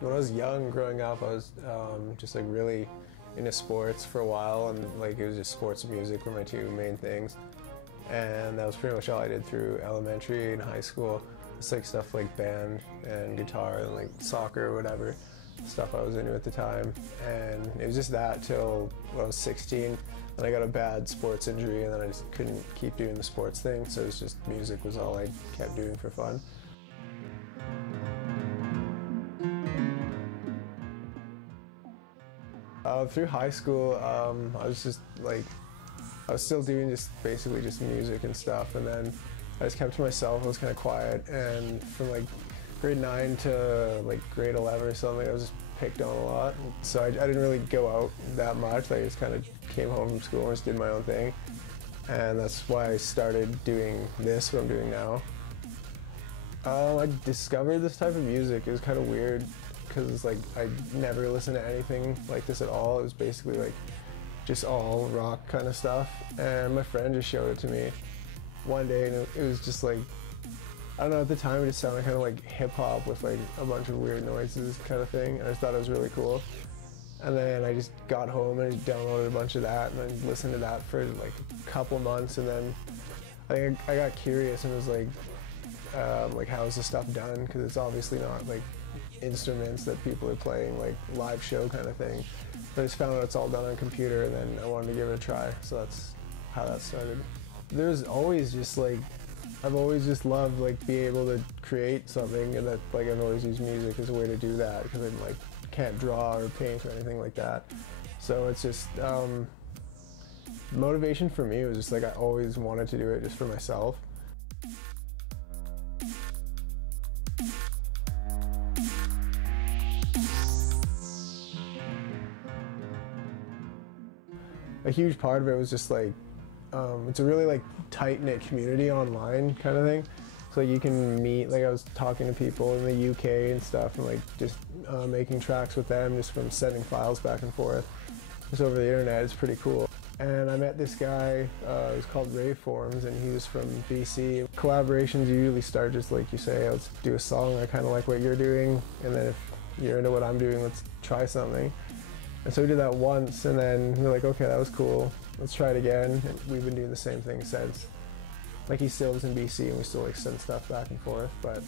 When I was young, growing up, I was just like really into sports for a while, and like it was just sports and music were my two main things. And that was pretty much all I did through elementary and high school. It's like stuff like band and guitar and like soccer or whatever stuff I was into at the time. And it was just that till when I was 16. Then I got a bad sports injury, and then I just couldn't keep doing the sports thing. So it was just music was all I kept doing for fun. Through high school, I was just like, I was still doing basically just music and stuff, and then I just kept to myself. I was kind of quiet, and from like grade 9 to like grade 11 or something, I was just picked on a lot. So I didn't really go out that much. Like, I just kind of came home from school and just did my own thing, and that's why I started doing this, what I'm doing now. I discovered this type of music. It was kind of weird, because it's like I never listened to anything like this at all. It was basically like just all rock kind of stuff, and my friend just showed it to me one day, and it was just like, I don't know, at the time it just sounded kind of like hip-hop with like a bunch of weird noises kind of thing, and I just thought it was really cool. And then I just got home and just downloaded a bunch of that, and then listened to that for like a couple months, and then I got curious and was like how is this stuff done, because it's obviously not like instruments that people are playing, like live show kind of thing. But I just found out it's all done on a computer, and then I wanted to give it a try, so that's how that started. There's always just like, I've always just loved like being able to create something, and that like I've always used music as a way to do that, because I like can't draw or paint or anything like that. So it's just motivation for me was just like I always wanted to do it just for myself. A huge part of it was just like, it's a really like tight-knit community online kind of thing. So you can meet, like I was talking to people in the UK and stuff, and like just making tracks with them just from sending files back and forth. Just over the internet. It's pretty cool. And I met this guy, it was called Raveforms, and he was from BC. Collaborations usually start just like you say, let's do a song, I kind of like what you're doing, and then if you're into what I'm doing, let's try something. And so we did that once, and then we were like, okay, that was cool, let's try it again. And we've been doing the same thing since. Like, he still lives in BC, and we still like send stuff back and forth, but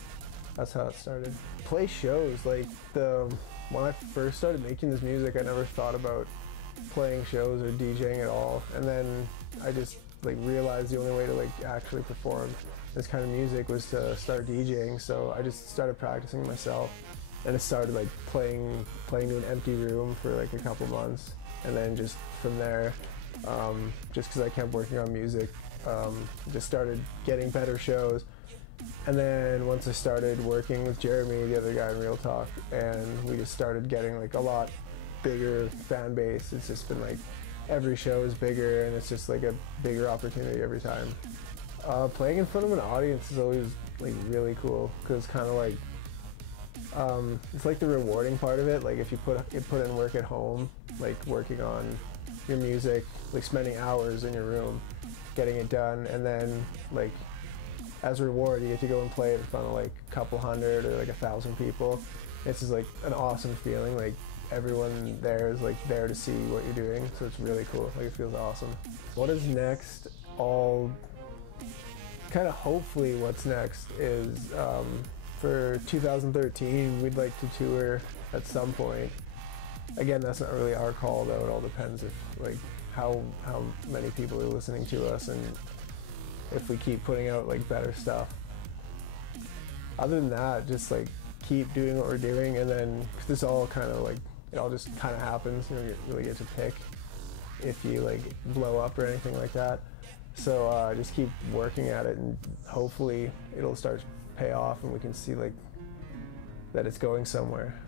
that's how it started. Play shows, like when I first started making this music, I never thought about playing shows or DJing at all. And then I just like realized the only way to like actually perform this kind of music was to start DJing. So I just started practicing myself, and it started like playing to an empty room for like a couple months, and then just from there, just because I kept working on music, just started getting better shows. And then once I started working with Jeremy, the other guy in Real Talk, and we just started getting like a lot bigger fan base. It's just been like every show is bigger, and it's just like a bigger opportunity every time. Playing in front of an audience is always like really cool, because it's kind of like it's like the rewarding part of it. Like if you put in work at home, like working on your music, like spending hours in your room getting it done, and then like as a reward you get to go and play it in front of like a couple hundred or like 1,000 people. It's just like an awesome feeling. Like everyone there is like there to see what you're doing, so it's really cool. Like it feels awesome. What is next? All kind of hopefully what's next is for 2013 we'd like to tour at some point. Again, that's not really our call though. It all depends if like how many people are listening to us, and if we keep putting out like better stuff. Other than that, just like keep doing what we're doing, and then cause it's all kind of like, it all just kind of happens. You don't really get to pick if you like blow up or anything like that. So just keep working at it, and hopefully it'll start to pay off, and we can see like that it's going somewhere.